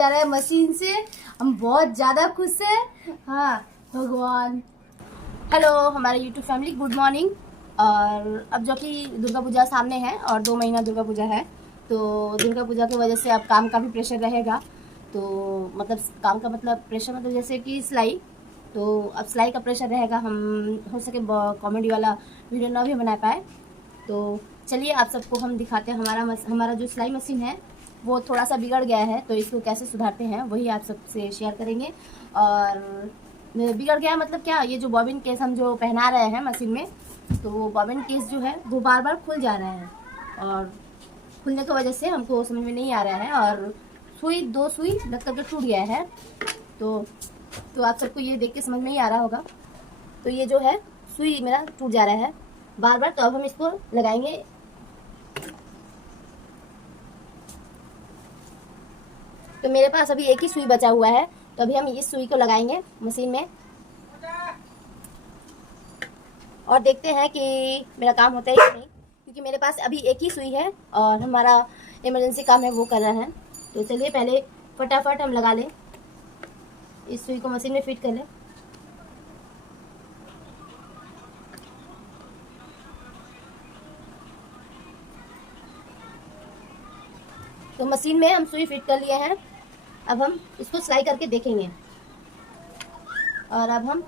जा रहा है मशीन से। हम बहुत ज़्यादा खुश हैं। हाँ भगवान। हेलो हमारे यूट्यूब फैमिली, गुड मॉर्निंग। और अब जो कि दुर्गा पूजा सामने है और 2 महीना दुर्गा पूजा है, तो दुर्गा पूजा की वजह से अब काम का भी प्रेशर रहेगा। तो मतलब काम का मतलब प्रेशर मतलब जैसे कि सिलाई, तो अब सिलाई का प्रेशर रहेगा। हम हो सके कॉमेडी वाला वीडियो ना भी बना पाए। तो चलिए आप सबको हम दिखाते हैं। हमारा जो सिलाई मशीन है वो थोड़ा सा बिगड़ गया है, तो इसको कैसे सुधारते हैं वही आप सबसे शेयर करेंगे। और बिगड़ गया मतलब क्या, ये जो बॉबिन केस हम जो पहना रहे हैं मशीन में, तो वो बॉबिन केस जो है वो बार बार खुल जा रहा है और खुलने की वजह से हमको समझ में नहीं आ रहा है। और दो सुई लग कर टूट गया है। तो आप सबको ये देख के समझ में नहीं आ रहा होगा। तो ये जो है सुई मेरा टूट जा रहा है बार बार। तो अब हम इसको लगाएंगे। तो मेरे पास अभी एक ही सुई बचा हुआ है, तो अभी हम इस सुई को लगाएंगे मशीन में और देखते हैं कि मेरा काम होता है या नहीं, क्योंकि मेरे पास अभी एक ही सुई है और हमारा इमरजेंसी काम है वो कर रहा है। तो चलिए पहले फटाफट हम लगा लें, इस सुई को मशीन में फिट कर लें। तो मशीन में हम सुई फिट कर लिए हैं। अब हम इसको सिलाई करके देखेंगे। और अब हम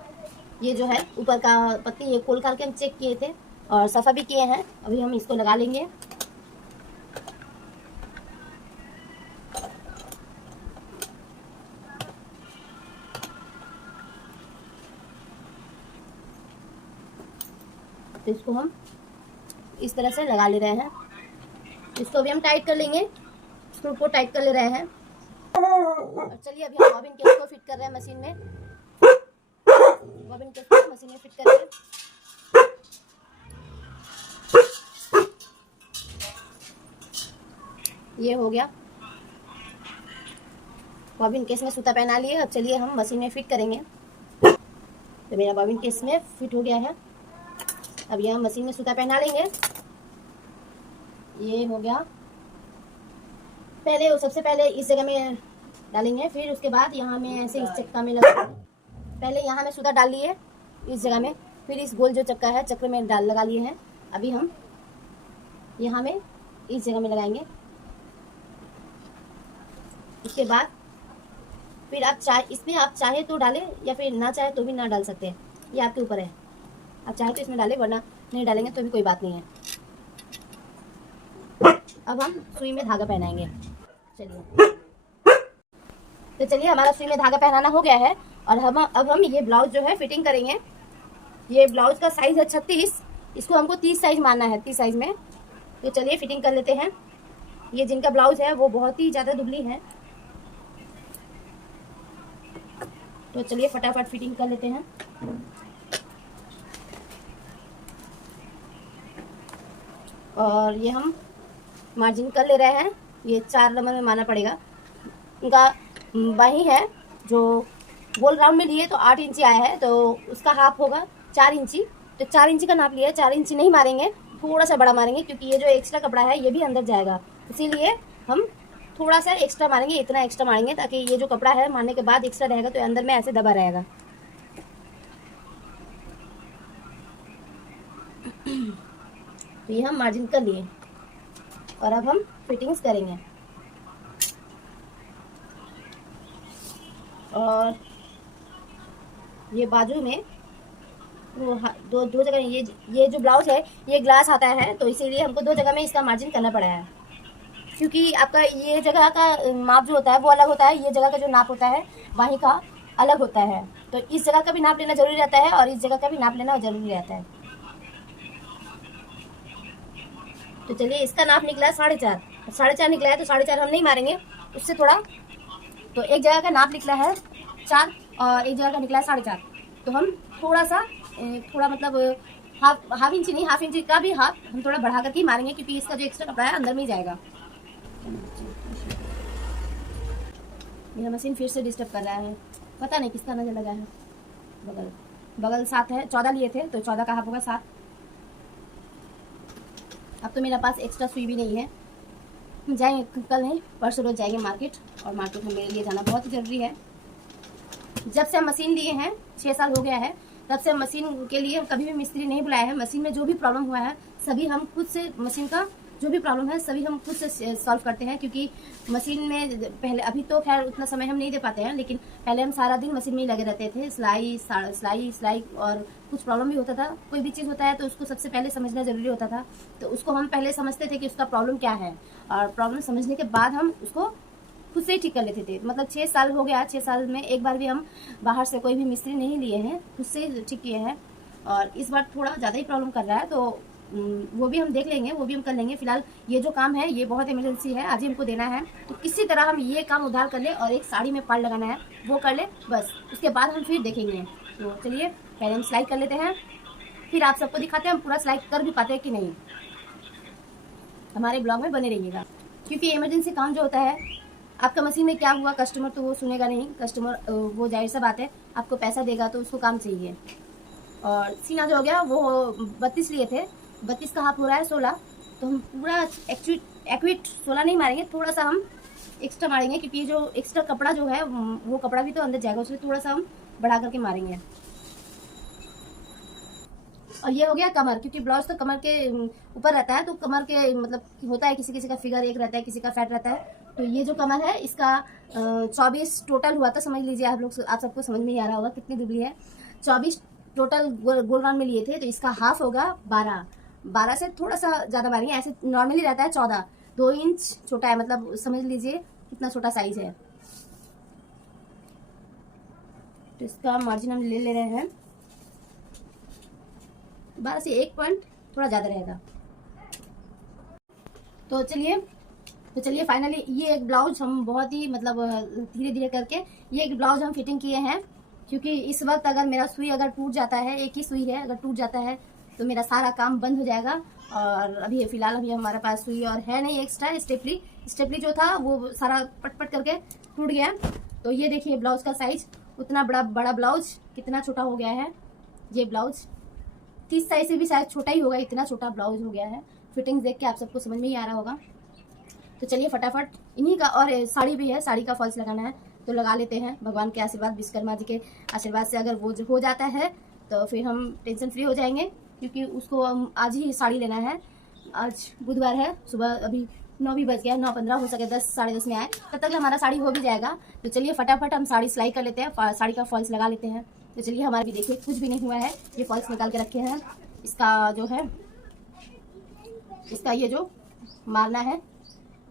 ये जो है ऊपर का पत्ती ये खोल कर के हम चेक किए थे और सफ़ा भी किए हैं। अभी हम इसको लगा लेंगे। तो इसको हम इस तरह से लगा ले रहे हैं। इसको अभी हम टाइट कर लेंगे, स्क्रू को टाइट कर ले रहे हैं। और चलिए अभी हम बॉबिन केस को फिट कर रहे हैं मशीन में। बॉबिन केस को मशीन में फिट कर रहे हैं। ये हो गया, बॉबिन केस में सूता पहना लिए। अब चलिए हम मशीन में फिट करेंगे। तो मेरा बॉबिन केस में फिट हो गया है। अब ये हम मशीन में सूता पहना लेंगे। ये हो गया। सबसे पहले इस जगह में डालेंगे, फिर उसके बाद यहाँ में ऐसे इस चक्का में लगा। पहले यहाँ में सूता डाल लिए इस जगह में, फिर इस गोल जो चक्का है चक्र में लगा लिए हैं। अभी हम यहाँ में इस जगह में लगाएंगे। उसके बाद फिर इसमें आप चाहे तो डालें या फिर ना चाहे तो भी ना डाल सकते हैं, ये आपके ऊपर है। आप चाहे तो इसमें डालें, वरना नहीं डालेंगे तो भी कोई बात नहीं है। अब हम सुई में धागा पहनाएंगे। तो चलिए हमारा सुई में धागा पहनाना हो गया है और अब हम ये ब्लाउज जो है फिटिंग करेंगे। ये ब्लाउज का साइज है 36, इसको हमको 30 साइज मानना है, 30 साइज में। तो चलिए फिटिंग कर लेते हैं। ये जिनका ब्लाउज है वो बहुत ही ज़्यादा दुबली है, तो चलिए फटाफट फिटिंग कर लेते हैं। और ये हम मार्जिन कर ले रहे हैं। ये 4 नंबर में माना पड़ेगा। उनका बाही है जो गोल राउंड में लिए तो 8 इंची आया है, तो उसका हाफ होगा 4 इंची। तो 4 इंची का नाप लिया है। 4 इंची नहीं मारेंगे, थोड़ा सा बड़ा मारेंगे, क्योंकि ये जो एक्स्ट्रा कपड़ा है ये भी अंदर जाएगा, इसीलिए हम थोड़ा सा एक्स्ट्रा मारेंगे। इतना एक्स्ट्रा मारेंगे ताकि ये जो कपड़ा है मारने के बाद एक्स्ट्रा रहेगा तो अंदर में ऐसे दबा रहेगा। तो ये हम मार्जिन कर लिए और अब हम फिटिंग्स करेंगे। और ये बाजू में वो दो जगह ये जो ब्लाउज है ये ग्लास आता है, तो इसीलिए हमको 2 जगह में इसका मार्जिन करना पड़ा है, क्योंकि आपका ये जगह का माप जो होता है वो अलग होता है, ये जगह का जो नाप होता है वहीं का अलग होता है। तो इस जगह का भी नाप लेना जरूरी रहता है और इस जगह का भी नाप लेना जरूरी रहता है। तो चलिए इसका नाप निकला है 4.5, 4.5 निकला है, तो 4.5 हम नहीं मारेंगे, उससे थोड़ा। तो एक जगह का नाप निकला है 4 और एक जगह का निकला है 4.5। तो हम थोड़ा मतलब हाफ इंची नहीं, हाफ इंची का भी हाफ हम थोड़ा बढ़ा करके मारेंगे, क्योंकि इसका जो एक्स्ट्रा कपड़ा है अंदर में ही जाएगा। मेरा मशीन फिर से डिस्टर्ब कर रहा है, पता नहीं किसका नजर लगा है। बगल 7 है, 14 लिए थे तो 14 का हाफ होगा 7। अब तो मेरे पास एक्स्ट्रा सुई भी नहीं है, जाएंगे, कल नहीं परसों रोज जाएंगे मार्केट, और मार्केट में मेरे लिए जाना बहुत ही ज़रूरी है। जब से हम मशीन लिए हैं 6 साल हो गया है, तब से मशीन के लिए कभी भी मिस्त्री नहीं बुलाया है। मशीन में जो भी प्रॉब्लम हुआ है सभी हम खुद से, मशीन का जो भी प्रॉब्लम है सभी हम खुद से सॉल्व करते हैं। क्योंकि मशीन में पहले, अभी तो खैर उतना समय हम नहीं दे पाते हैं, लेकिन पहले हम सारा दिन मशीन में ही लगे रहते थे, सिलाई और कुछ प्रॉब्लम भी होता था। कोई भी चीज़ होता है तो उसको सबसे पहले समझना ज़रूरी होता था। तो उसको हम पहले समझते थे कि उसका प्रॉब्लम क्या है, और प्रॉब्लम समझने के बाद हम उसको खुद से ही ठीक कर लेते थे। मतलब 6 साल हो गया, 6 साल में एक बार भी हम बाहर से कोई भी मिस्त्री नहीं लिए हैं, खुद से ही ठीक किए हैं। और इस बार थोड़ा ज़्यादा ही प्रॉब्लम कर रहा है, तो वो भी हम देख लेंगे, वो भी हम कर लेंगे। फिलहाल ये जो काम है ये बहुत इमरजेंसी है, आज ही हमको देना है। तो किसी तरह हम ये काम उधार कर ले और एक साड़ी में पार लगाना है, वो कर ले बस। उसके बाद हम फिर देखेंगे। तो चलिए पहले हम सिलाई कर लेते हैं, फिर आप सबको दिखाते हैं हम पूरा सिलाई कर भी पाते हैं कि नहीं। हमारे ब्लॉग में बने रहिएगा, क्योंकि इमरजेंसी काम जो होता है, आपका मशीन में क्या हुआ कस्टमर तो वो सुनेगा नहीं। कस्टमर वो जाहिर सा बात है, आपको पैसा देगा तो उसको काम चाहिए। और सीना जो हो गया वो 32 लिए थे, 32 का हाफ हो रहा है 16। तो हम पूरा एक्विट 16 नहीं मारेंगे, थोड़ा सा हम एक्स्ट्रा मारेंगे, क्योंकि ये जो एक्स्ट्रा कपड़ा जो है वो कपड़ा भी तो अंदर जाएगा, उसमें थोड़ा सा हम बढ़ा करके मारेंगे। और ये हो गया कमर, क्योंकि ब्लाउज तो कमर के ऊपर रहता है, तो कमर के मतलब होता है किसी किसी का फिगर एक रहता है, किसी का फैट रहता है। तो ये जो कमर है इसका 24 टोटल हुआ था, समझ लीजिए आप सबको समझ में ही आ रहा होगा कितनी दुबली है। 24 टोटल गोल राउंड में लिए थे, तो इसका हाफ होगा 12 से थोड़ा सा ज़्यादा मारेंगे। ऐसे नॉर्मली रहता है 14, 2 इंच छोटा है, मतलब समझ लीजिए कितना छोटा साइज है। तो इसका मार्जिन हम ले रहे हैं 12 से 1 पॉइंट थोड़ा ज़्यादा रहेगा। तो चलिए फाइनली ये एक ब्लाउज हम बहुत ही मतलब धीरे धीरे करके ये एक ब्लाउज हम फिटिंग किए हैं। क्योंकि इस वक्त अगर मेरा सुई अगर टूट जाता है, एक ही सुई है, अगर टूट जाता है तो मेरा सारा काम बंद हो जाएगा। और अभी फ़िलहाल अभी हमारे पास सुई और है नहीं एक्स्ट्रा। स्टेपली जो था वो सारा पट करके टूट गया। तो ये देखिए ब्लाउज का साइज, उतना बड़ा ब्लाउज कितना छोटा हो गया है। ये ब्लाउज 30 साइज से भी शायद छोटा ही होगा, इतना छोटा ब्लाउज हो गया है। फिटिंग्स देख के आप सबको समझ में ही आ रहा होगा। तो चलिए फटाफट इन्हीं का, और साड़ी भी है, साड़ी का फॉल्स लगाना है तो लगा लेते हैं। भगवान के आशीर्वाद, विश्वकर्मा जी के आशीर्वाद से अगर वो हो जाता है तो फिर हम टेंशन फ्री हो जाएंगे, क्योंकि उसको आज ही साड़ी लेना है। आज बुधवार है, सुबह अभी 9 भी बज गया, 9:15 हो सके 10 साढ़े 10 में आए, तब तक हमारा साड़ी हो भी जाएगा। तो चलिए फटाफट हम साड़ी सिलाई कर लेते हैं, साड़ी का फॉल्स लगा लेते हैं। तो चलिए हमारा भी देखिए कुछ भी नहीं हुआ है, ये फॉल्स निकाल के रखे हैं। इसका जो है, इसका ये जो मारना है,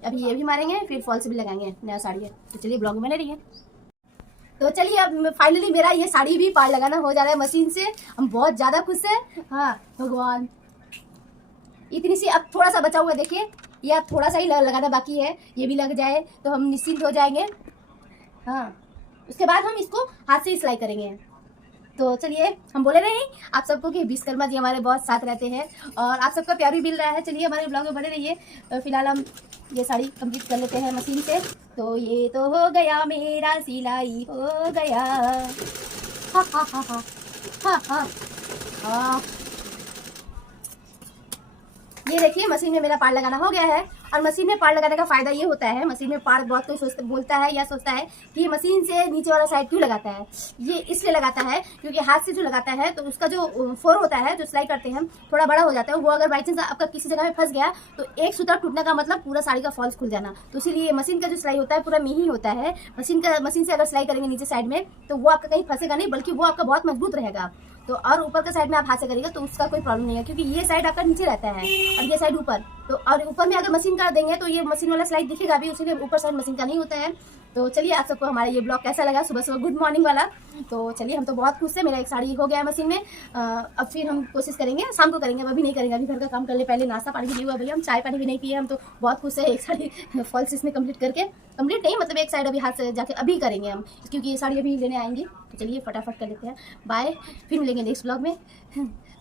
अभी ये भी मारेंगे, फिर फॉल्स भी लगाएंगे, नया साड़ी है। तो चलिए ब्लॉग में ले रही है। तो चलिए अब फाइनली मेरा ये साड़ी भी पार लगाना हो जा रहा है मशीन से। हम बहुत ज़्यादा खुश हैं। हाँ भगवान, इतनी सी अब थोड़ा सा बचा हुआ है, देखिए ये अब थोड़ा सा ही लगाना बाकी है, ये भी लग जाए तो हम निश्चिंत हो जाएंगे। हाँ उसके बाद हम इसको हाथ से ही सिलाई करेंगे। तो चलिए हम बोले नहीं आप सबको कि विश्वकर्मा जी हमारे बहुत साथ रहते हैं और आप सबका प्यार भी मिल रहा है। चलिए हमारे ब्लॉग में बने रहिए। फिलहाल हम ये साड़ी कंप्लीट कर लेते हैं मशीन से। तो ये तो हो गया मेरा सिलाई हो गया। हा हा हा हा हा हा हा। ये देखिए मशीन में मेरा पार लगाना हो गया है। और मशीन में पार लगाने का फायदा ये होता है, मशीन में पार बहुत कोई बोलता है या सोचता है कि मशीन से नीचे वाला साइड क्यों लगाता है। ये इसलिए लगाता है क्योंकि हाथ से जो लगाता है तो उसका जो फोर होता है, जो सिलाई करते हैं, थोड़ा बड़ा हो जाता है। वो अगर बाई चांस आपका किसी जगह में फंस गया तो एक सूता टूटने का मतलब पूरा साड़ी का फॉल्स खुल जाना। तो इसीलिए मशीन का जो सिलाई होता है पूरा मिही होता है। मशीन से अगर सिलाई करेंगे नीचे साइड में तो वो आपका कहीं फंसेगा नहीं, बल्कि वो आपका बहुत मजबूत रहेगा। तो और ऊपर का साइड में आप हाथ से करेंगे तो उसका कोई प्रॉब्लम नहीं है, क्योंकि ये साइड आपका नीचे रहता है और ये साइड ऊपर। तो और ऊपर में अगर मशीन कर देंगे तो ये मशीन वाला स्लाइड दिखेगा भी, उसीलिए ऊपर साइड मशीन का नहीं होता है। तो चलिए आप सबको हमारा ये ब्लॉग कैसा लगा, सुबह सुबह गुड मॉर्निंग वाला। तो चलिए हम तो बहुत खुश है, मेरा एक साड़ी हो गया है मशीन में। अब फिर हम कोशिश करेंगे, शाम को करेंगे, अभी नहीं करेंगे, अभी घर का काम कर ले। पहले नाश्ता पानी भी नहीं हुआ भैया, हम चाय पानी भी नहीं पिए। हम तो बहुत खुश है एक साड़ी फॉल्स इसमें कंप्लीट नहीं मतलब एक साइड अभी हाथ से जाके अभी करेंगे हम, क्योंकि ये साड़ी अभी लेने आएंगी। तो चलिए फटाफट कर लेते हैं। बाय, फिर मिलेंगे नेक्स्ट ब्लॉग में।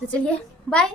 तो चलिए बाय।